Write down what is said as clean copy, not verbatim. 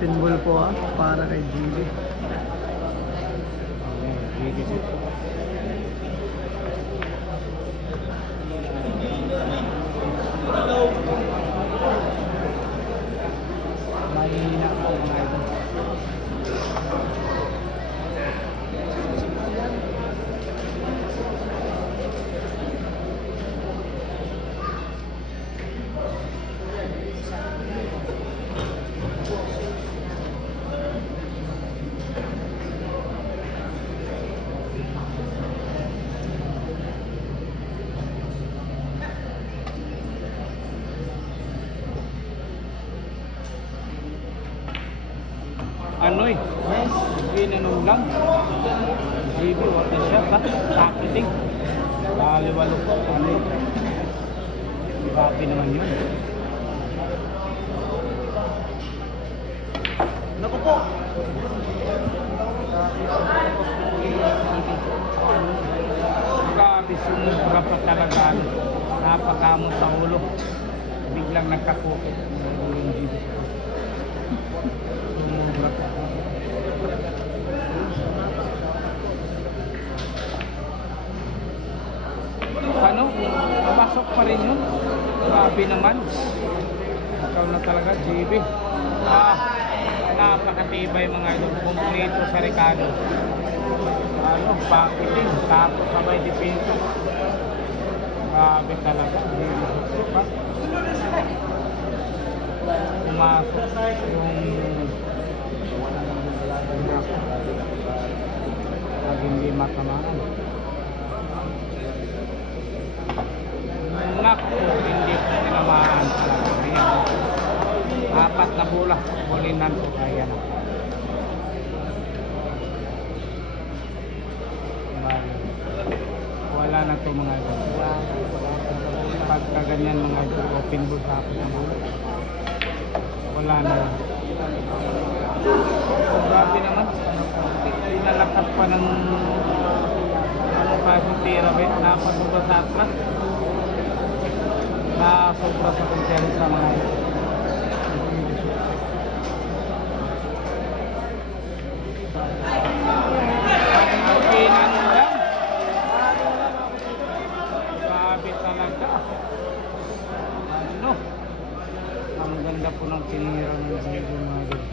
Open ball po para kay GB. Mahina po mga idol. Ano eh? Yes. Ginanong lang. GB, what the shot ha? Takiting. Baliwalo po. Ano eh? Grabe naman yun. Naku po! Grabe, sumubra pa talaga. Napakamot sa ulo. Biglang nagkakukit. Yung GB. Ano? Papasok pa rin yun. Grabe naman. Ikaw na talaga, GB. Napakatibay mga idol. Kompleto sa Ricardo. Ano? Pakiting. Tapos sabay dipinto. Grabe talaga. Pumasok yung hindi matamaan. Naku, hindi ko tinamaan talaga. Ayan. 4 na bola. Bulinan ko. Ayan. Wala na ito mga idol. Pagka ganyan mga idol, open ball sa akin naman. Wala na. Grabe naman. Pinalakas pa ng ano kasi tira ba? Napasubra sa atlas. Nasobra sa kumpiyansa mga ito. Okay na lang. Grabe talaga. Ano? Ang ganda po ng tinira ng mga